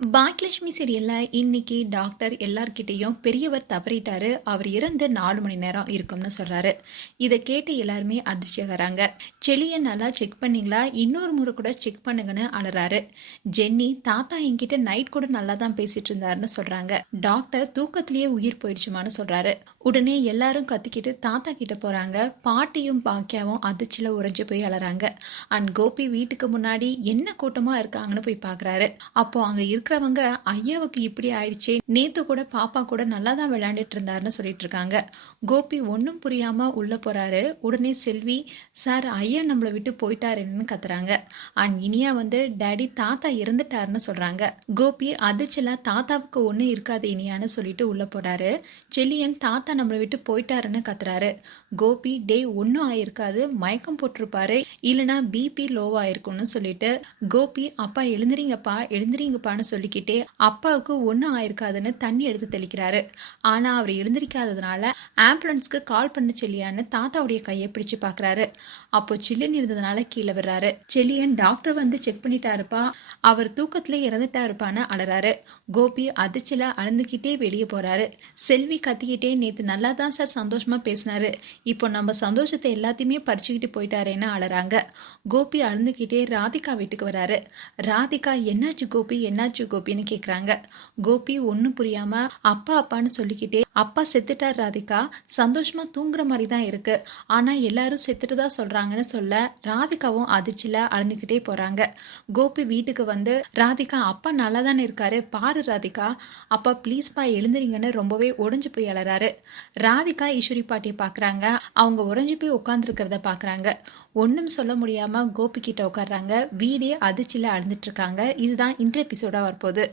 பாக்கியலட்சுமி சீரியலில் இன்னைக்கு டாக்டர் எல்லார்கிட்டேயும் பெரியவர் தவறிட்டாரு. அவர் இறந்து நாலு மணி நேரம் இருக்கும்னு சொல்கிறாரு இதை கேட்டு எல்லாருமே அதிர்ச்சியாகிறாங்க செளியை நல்லா செக் பண்ணிங்களா? இன்னொரு முறை கூட செக் பண்ணுங்கன்னு அலறாரு. ஜென்னி தாத்தா என்கிட்ட நைட் கூட நல்லா தான் பேசிட்டு இருந்தாருன்னு சொல்கிறாங்க டாக்டர் தூக்கத்திலேயே உயிர் போயிடுச்சுமான்னு சொல்கிறாரு உடனே எல்லாரும் கத்திக்கிட்டு தாத்தா கிட்ட போகிறாங்க பாட்டியும் பாக்கியாவும் அதிர்ச்சியில் உறைஞ்சு போய் அழறாங்க அண்ட் கோபி வீட்டுக்கு முன்னாடி என்ன கூட்டமாக இருக்காங்கன்னு போய் பார்க்குறாரு அப்போ அங்கே இருக்க இருக்கிறவங்க ஐயாவுக்கு இப்படி ஆயிடுச்சே நேத்து கூட பாப்பா கூட நல்லா தான் விளையாண்டுட்டு இருந்தாருன்னு சொல்லிட்டு இருக்காங்க. கோபி ஒன்றும் புரியாம உள்ள போறாரு. உடனே செல்வி சார் ஐயா நம்மளை விட்டு போயிட்டாருன்னு கத்துறாங்க. அண்ட் இனியா வந்து டேடி தாத்தா இறந்துட்டாருன்னு சொல்றாங்க. கோபி அதிர்ச்சில தாத்தாவுக்கு ஒன்றும் இருக்காது இனியான்னு சொல்லிட்டு உள்ள போறாரு. செல்லியன் தாத்தா நம்மளை விட்டு போயிட்டாருன்னு கத்துறாரு. கோபி டே ஒன்றும் ஆயிருக்காது. மயக்கம் போட்டிருப்பாரு. இல்லைனா பிபி லோவா இருக்கும்னு சொல்லிட்டு கோபி அப்பா எழுந்திரிங்கப்பா எழுந்திரிங்கப்பான்னு சொல்லிக்கிட்டே அப்பாவுக்கு ஒன்றும் ஆயிருக்காதுன்னு தண்ணி எடுத்து தெளிக்கிறாரு. ஆனா அவர் எழுந்திருக்காததுனால ஆம்புலன்ஸ்க்கு கால் பண்ண செல்லியான்னு தாத்தாவுடைய கையை பிடிச்சு பார்க்குறாரு அப்போ சில்லுன்னு இருந்ததுனால கீழே விடுறாரு. செல்லியன் டாக்டர் வந்து செக் பண்ணிட்டாருப்பா. அவர் தூக்கத்துல இறந்துட்டாருப்பான்னு அழறாரு கோபி அதிர்ச்சியில் அழுந்துக்கிட்டே வெளியே போறாரு. செல்வி கத்திக்கிட்டே நேத்து நல்லா தான் சார் சந்தோஷமா பேசினாரு. இப்போ நம்ம சந்தோஷத்தை எல்லாத்தையுமே பறிச்சுக்கிட்டு போயிட்டாரேன்னு அழறாங்க கோபி அழுந்துக்கிட்டே ராதிகா வீட்டுக்கு வராரு. ராதிகா என்னாச்சு கோபி? என்னாச்சு? கோபின்னு கேக்குறாங்க. கோபி ஒன்றும் புரியாம அப்பா அப்பான்னு சொல்லிக்கிட்டே அப்பா செத்துட்டார் ராதிகா. சந்தோஷமா தூங்குற மாதிரி தான் இருக்கு. ஆனா எல்லாரும் செத்துட்டு தான் சொல்றாங்கன்னு சொல்ல ராதிகாவும் அதிர்ச்சியில அழுந்துக்கிட்டே போறாங்க. கோபி வீட்டுக்கு வந்து ராதிகா அப்பா நல்லா தானே இருக்காரு. பாரு ராதிகா. அப்பா ப்ளீஸ்ப்பா எழுந்துறீங்கன்னு ரொம்பவே உடைஞ்சு போய் அழறாரு ராதிகா ஈஸ்வரி பாட்டியை பார்க்குறாங்க அவங்க உறைஞ்சு போய் உட்காந்துருக்கிறத பார்க்குறாங்க ஒன்றும் சொல்ல முடியாமல் கோபி கிட்ட உட்காடுறாங்க வீடே அதிர்ச்சியில் அழுந்துட்டு இருக்காங்க. இதுதான் இன்றைய எபிசோடாக வரப்போகுது